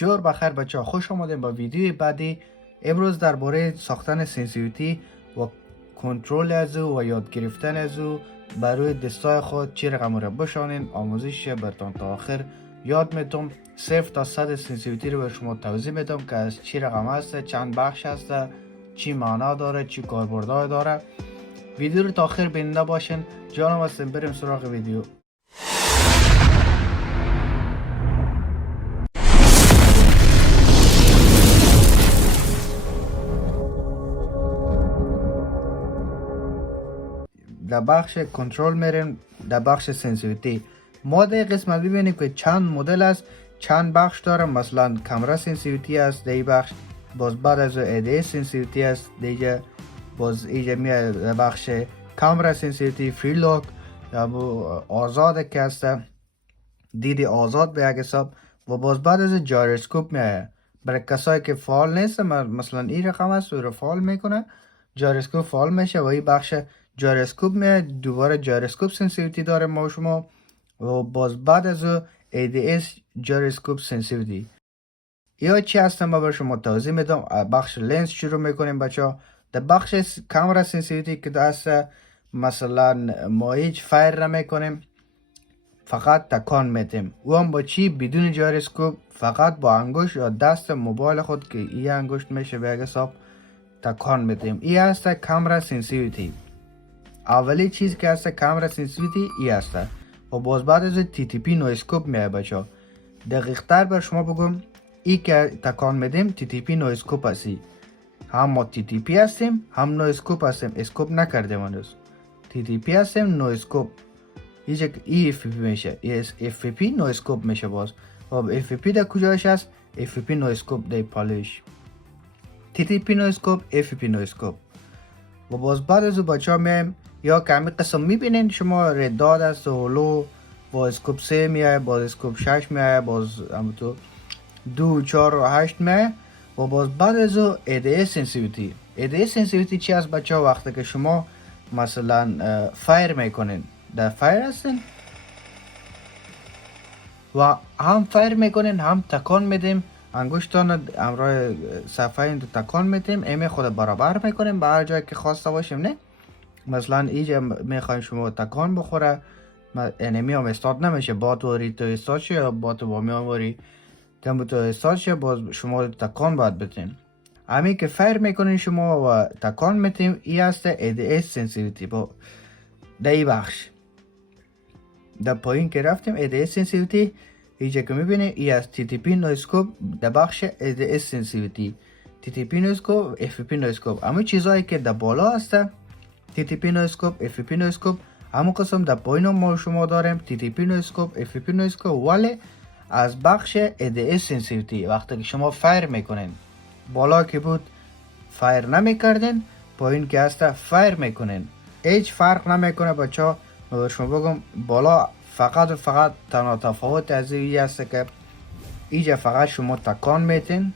جور بخیر بچه، خوش آمدیم با ویدیوی بعدی. امروز درباره ساختن سنسیویتی و کنترل از او و یاد گرفتن از او برای دستای خود چی رقم را بشانین آموزش برتان تا آخر یاد میتم. 0 تا 100 سنسیویتی رو به شما توضیح میدم که از چی رقم هست، چند بخش هست، چی معنا داره، چی کاربردهای داره. ویدیو رو تا آخر بیننده باشین. جانم هستیم، بریم سراغ ویدیو. در بخش کنترل میریم، در بخش سنسیویتی ما در قسمت ببینیم که چند مدل است، چند بخش داره. مثلا کامرا سنسیویتی است در بخش، باز بعد از ایدی سنسیویتی است دیگه، باز اینجا میاد بخش کامرا سنسیویتی فری لوک یا آزاد که است، دیدی آزاد به یک حساب. و باز بعد از جایروسکوپ میاد برای کسایی که فعال نیست، مثلا این رقم است رو فعال میکنه، جایروسکوپ فعال میشه و این بخش جایروسکوپ میاد. دوباره جایروسکوپ سنسیویتی داره ما شما. و باز بعد از ADS جایروسکوپ سنسیویتی. یا چی هستم ما بر شما توضیح میدم. بخش لنز شروع میکنیم بچه ها. در بخش کامرا سنسیویتی که دست، مثلا ما هیچ فایر نمیکنیم، فقط تکان میتیم. او هم با چی؟ بدون جایروسکوپ، فقط با انگشت یا دست موبایل خود که این انگشت میشه به یک حساب تکان میتیم. این هست کامرا سنسیویتی. اولی چیز که هست کامرا سنسیویتی ای هست. و باز بعد از TTP نویسکوپ میای بچه. دقیق تر بر شما بگم، ای که تکان میدیم TTP نویسکوپ هستی. هم ما TTP هستیم هم نویسکوپ هستیم، اسکوپ نکردیم هنوز. TTP هستیم نویسکوپ. ای FP میشه، FP نویسکوپ میشه. باز و FP در کجاش هست؟ FP نویسکوپ در پالیش، TTP نویسکوپ، FP نویسکوپ. و باز بعد از بچه ها میایم یا که همین قسم میبینین شما رداد است و هلو با اسکوپ 3 میایه، باز اسکوپ 6 میایه، باز همونطور 2 4 و 8 میایه. و باز بعد از ADS سنسیویتی. ADS سنسیویتی چی است بچه ها؟ وقتی که شما مثلا فایر میکنین، در فایر هستین و هم فایر میکنین هم تکان میدیم، انگشتان امرای صفحه این تکان میدیم، ایمه خود برابر میکنیم به هر جایی که خواسته باشیم. نه مثلا اینجا میخواین شما تکان بخوره، انمی هم استارت نمیشه، با تو ریتو استارت شه یا با تو با میانواری کمبوتو استارت شه، باز شما تکان باید بتین. همین که فایر میکنین شما و تکان میتیم، ای هست ADS سنسیویتی. با در ای بخش در پایین که رفتیم ADS سنسیویتی، اینجا که میبینید ای از TTP نویسکوپ در بخش ADS سنسیویتی، TTP نویسکوپ، FP نویسکوپ. همه چیزهایی که در بالا هسته TTP نویسکوپ، FP نویسکوپ، همون قسم در پایین ما شما داریم TTP نویسکوپ، FP نویسکوپ. ولی از بخش ADS سنسیویتی وقتی که شما فایر میکنین، بالا که بود فایر نمیکردین، پایین که هسته فایر میکنین، هیچ فرق نمیکنه بچه ها. من شما بگم بالا فقط و فقط تنها تفاوت از این هست که اینجا فقط شما تکان میتین.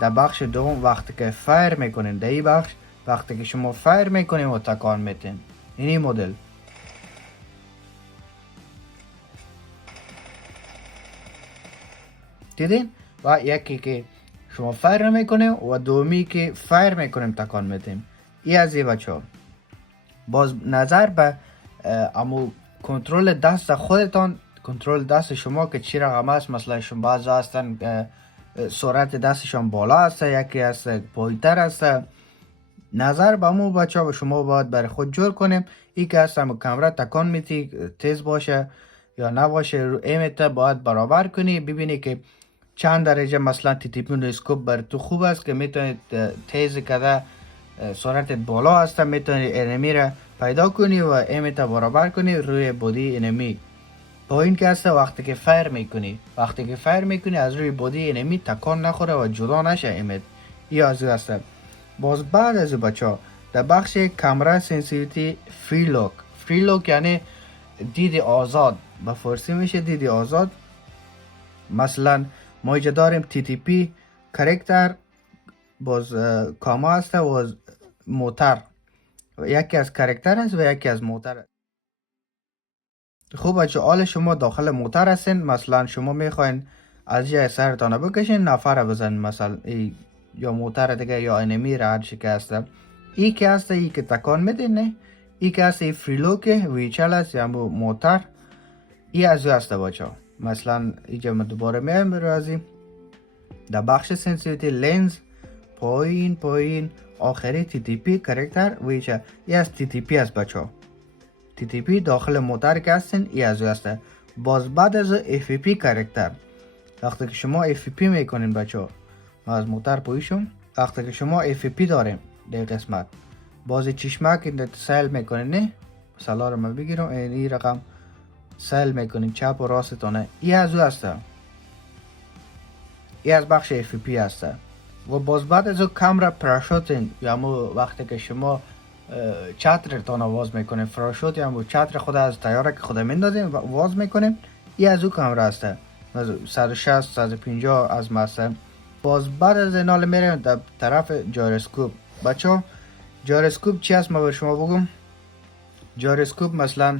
در بخش دوم وقتی که فایر میکنین، در این بخش وقتی که شما فایر میکنین و تکان میتین. اینی مدل. دیدین؟ و یکی که شما فایر نمیکنین و دومی که فایر میکنیم تکان میتین. این از این بچه ها. باز نظر به امو کنترل دست خودتان، کنترل دست شما که چی رقم است. مثلا شما بعضی هستن سرعت دستشان بالا است، یکی هست پایین‌تر است. نظر به امو بچه ها شما باید برای خود جور کنیم. ای که هست امو کامرا تکان میتی تیز باشه یا نباشه، رو ایمت باید برابر کنی، ببینی که چند درجه. مثلا TTP نویسکوپ بر تو خوب است که میتونید تیز کده، سرعت بالا هست، میتونی انمی را پیدا کنی و ایمت برابر کنی روی بودی انمی. پایین که هست وقتی که فایر میکنی، وقتی که فایر میکنی از روی بودی انمی تکان نخوره و جدا نشه ایمت. یا از هست. باز بعد از بچه ها در بخش کامرا سنسیویتی فری لوک. فری لوک یعنی دید آزاد، به فارسی میشه دید آزاد. مثلا ما اینجا داریم TTP کرکتر، باز کاما هست و موتر. یکی از کرکتر است و یکی از موتر است. خوب بچه حال شما داخل موتر هستین، مثلا شما میخواین از جای سرتانه بکشین نفر بزن، مثلا یا موتر دیگه یا انمی را هر چی که هسته. ای که هسته ای که تکان میدین نه، ای که هسته ای فریلوکه ویچل هست یا موتر، ای از او هسته بچه. مثلا اینجا من دوباره میایم برازی در بخش سنسیویتی لنز پایین آخری تی تی پی کرکتر ویچه ای از تی تی پی هست بچه. تی تی پی داخل موتر که هستین ای از او هسته. باز بعد از اف پی کرکتر وقتی که شما اف پی میکنین بچه، ما از موتر پویشم، وقتی که شما اف پی داریم در قسمت بازی چشمک این سیل میکنین نه، مثلا رو من بگیرم این رقم سیل میکنین چپ و راستتونه، ای از او هسته، ای از بخش اف پی هسته. و باز بعد از او کامرا پراشوتین یا وقتی که شما چترتان آواز میکنین فراشوت یا چتر خود از تیاره که خود میندازین و آواز میکنین، ای از او کامرا هسته 160 150 از ماسه. باز بعد از اینال میریم در طرف جایروسکوپ بچه. جایروسکوپ چی هست ما به شما بگم. جایروسکوپ مثلا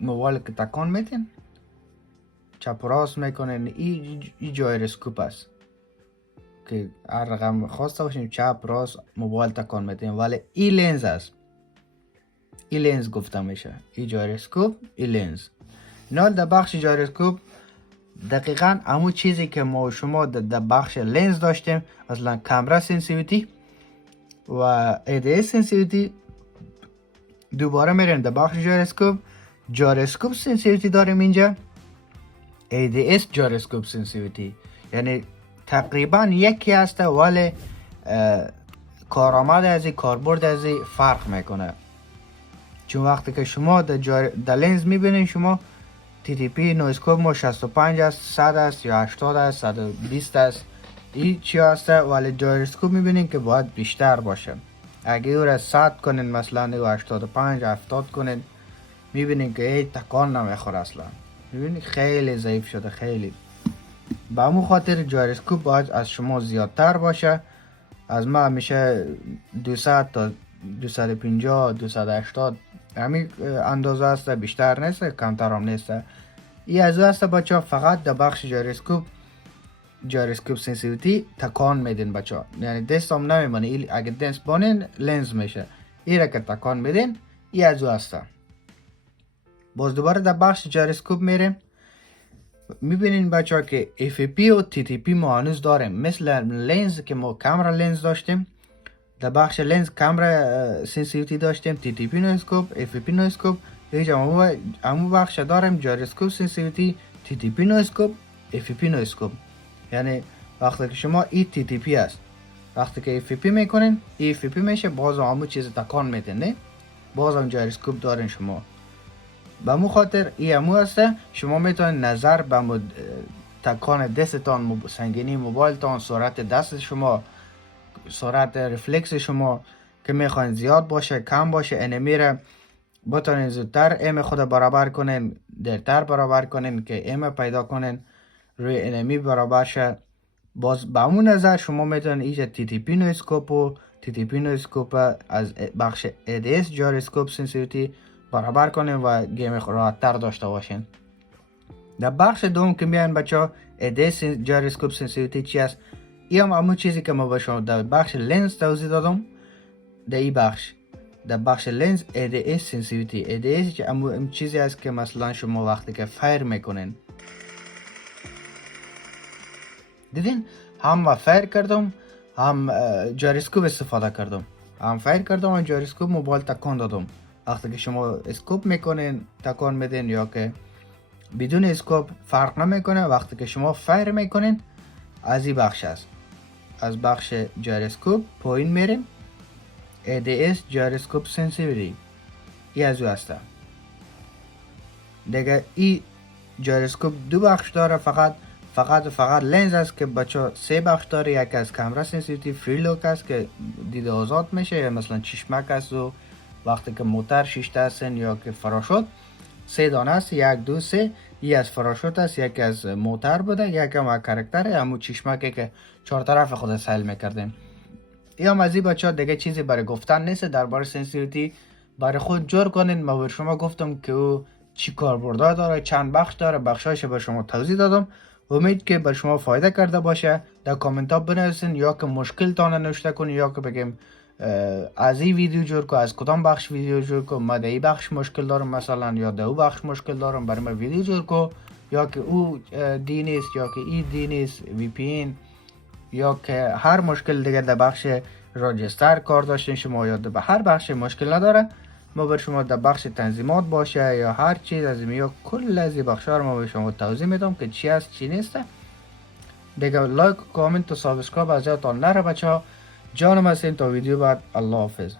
موبایل که تکان میتین چپ و راست میکنین، ای جایروسکوپ است که هر رقم خواسته باشین چپ راست موبایل تکان میتین، ولی ای لنز است، ای لنز گفته میشه، ای جایروسکوپ ای لنز. نال در بخش جایروسکوپ دقیقاً همون چیزی که ما شما در بخش لنز داشتیم، مثلا کامرا سنسیویتی و ADS سنسیویتی، دوباره میریم در بخش جایروسکوپ سنسیویتی داریم اینجا، ADS جایروسکوپ سنسیویتی، یعنی تقریبا یکی هسته ولی کارآمد از کاربرد از فرق میکنه. چون وقتی که شما در لنز میبینین شما تی تی پی نویسکوپ ما 65 است، 100 است یا 80 است، 120 است، این چی هسته، ولی جایروسکوپ میبینین که باید بیشتر باشه. اگه او را 100 کنین مثلا او 85 70 کنین میبینین که ای تکان نمیخوره اصلا، میبینین خیلی ضعیف شده خیلی. به همون خاطر جایروسکوپ باید از شما زیادتر باشه. از ما میشه 200 تا 250 280 همین اندازه است، بیشتر نیست کمتر هم نیست. این از هست بچه. فقط در بخش جایروسکوپ سنسیویتی تکان میدین بچه، یعنی دست هم نمیمونه، اگه دست بانین لنز میشه، این را که تکان میدین این از هست. باز دوباره در بخش جایروسکوپ میریم، میبینین بچه که اف پی و تی تی پی ما هنوز داریم، مثل لنز که ما کامرا لنز داشتیم، در بخش لنز کامرا سنسیویتی داشتیم، تی تی پی نویسکوپ، اف پی نویسکوپ، اینجا همون بخش داریم جایروسکوپ سنسیویتی، تی تی پی نویسکوپ، اف پی نویسکوپ. یعنی وقتی که شما ای تی تی پی است، وقتی که اف پی میکنین اف پی میشه، باز همون چیز تکان میده نه، باز هم جایروسکوپ دارین شما. به مو خاطر ای همو هسته، شما میتونین نظر به تکان دستتان، سنگینی موبایلتان، سرعت دست شما، سرعت رفلکس شما که میخواین زیاد باشه کم باشه، انمی را بتونین زودتر ایم خود برابر کنین، دیرتر برابر کنین که ایم پیدا کنین روی انمی برابر شه. باز به همون نظر شما میتونین اینجا تی تی پی نویسکوپ و تی تی پی نویسکوپ از بخش ADS جایروسکوپ سنسیویتی برابر کنین و گیم راحت تر داشته باشین. در بخش دوم که میان بچه ADS جایروسکوپ سنسیویتی چی است؟ این هم همون چیزی که ما به شما در بخش لنز توضیح دادم. در این در بخش لنز ADS سنسیویتی، ADS همون چیزی است که مثلا شما وقتی که فایر میکنین، دیدین هم فایر کردم هم جایروسکوپ استفاده کردم، هم فایر کردم و جایروسکوپ موبایل تکان دادم. وقتی که شما اسکوپ میکنین تکان میدین یا که بدون اسکوپ فرق نمیکنه. وقتی که شما فایر میکنین از این بخش است، از بخش جایروسکوپ پایین میریم، ADS جایروسکوپ سنسیویتی، ای از او هسته دیگه. ای جایروسکوپ دو بخش داره، فقط لنز است که بچه 3 بخش داره. یک از کامرا سنسیویتی فریلوک است که دید آزاد میشه، یا مثلا چشمک است و وقتی که موتر 6 هستن یا که فراشوت 3 دانه است، 1 2 3. ای از فراشوت است، یک از موتر بوده، یک هم کرکتر همون چشمکی که 4 طرف خود سیل میکردیم. ای هم از این بچه دیگه چیزی برای گفتن نیست درباره سنسیویتی، برای خود جور کنین. ما به شما گفتم که او چی کاربردها داره، چند بخش داره، بخشایش به شما توضیح دادم امید که به شما فایده کرده باشه. در کامنت ها بنویسین یا که مشکل تان نوشته کنین یا که بگیم از این ویدیو جور کو، از کدام بخش ویدیو جور کو، ما در این بخش مشکل دارم مثلا یا در او بخش مشکل دارم، برای ما ویدیو جور کو، یا که او دی نیست یا که ای دی نیست، وی پی این، یا که هر مشکل دیگه در بخش راجستر کار داشتین شما یا به هر بخش مشکل نداره، ما بر شما در بخش تنظیمات باشه یا هر چیز از این یا کل از این بخشا رو ما به شما توضیح میدم که چی است چی نیست. دیگه لایک، کامنت و سابسکرایب از یادتان نره بچه ها. جانم هستین تا ویدیو بعد. الله حافظ.